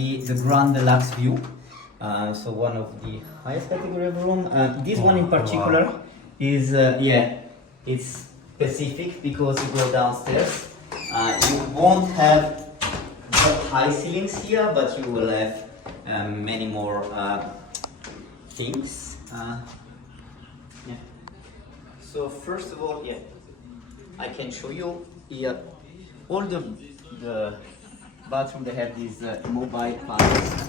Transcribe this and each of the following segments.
The Grand Deluxe view. So one of the highest category of room. This one in particular is it's specific because you go downstairs. You won't have high ceilings here, but you will have many more things. So first of all, I can show you here all the bathroom. They have these mobile panels.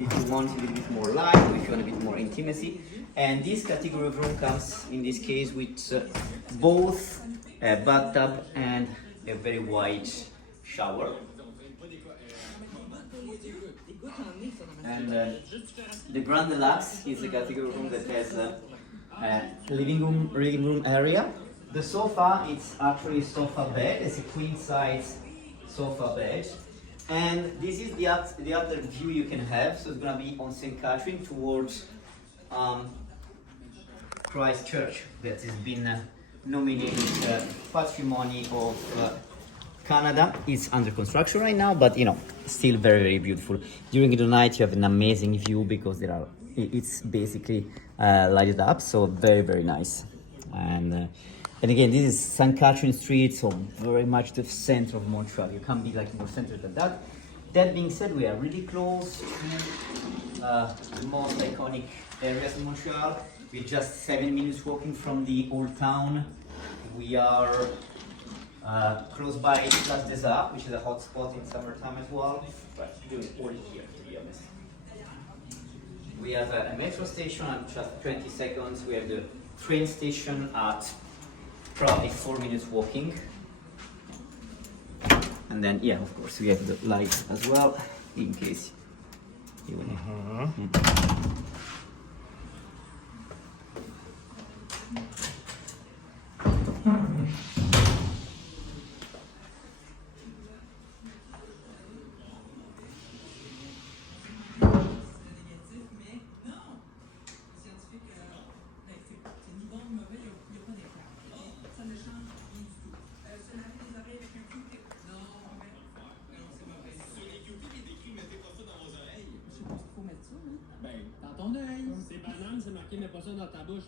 If you want a little bit more light, or if you want a bit more intimacy. And this category of room comes in this case with both a bathtub and a very wide shower. And the Grand Deluxe is a category of room that has a living room area. The sofa, it's actually a sofa bed. It's a queen size sofa bed. And this is the other view you can have. So it's gonna be on St. Catherine towards Christchurch, that has been nominated Patrimony of Canada. It's under construction right now, but still very, very beautiful. During the night you have an amazing view because it's basically lighted up, so very, very nice. And again, this is St. Catherine Street, so very much the center of Montreal. You can't be more centered than that. That being said, we are really close to the most iconic areas in Montreal. We're just 7 minutes walking from the old town. We are close by Place des Arts, which is a hot spot in summertime as well. But doing all here, to be honest. We have a metro station at just 20 seconds. We have the train station at probably 4 minutes walking. And then, of course, we have the lights as well, in case you want to. Dans ton œil. C'est banane, c'est marqué, mets pas ça dans ta bouche.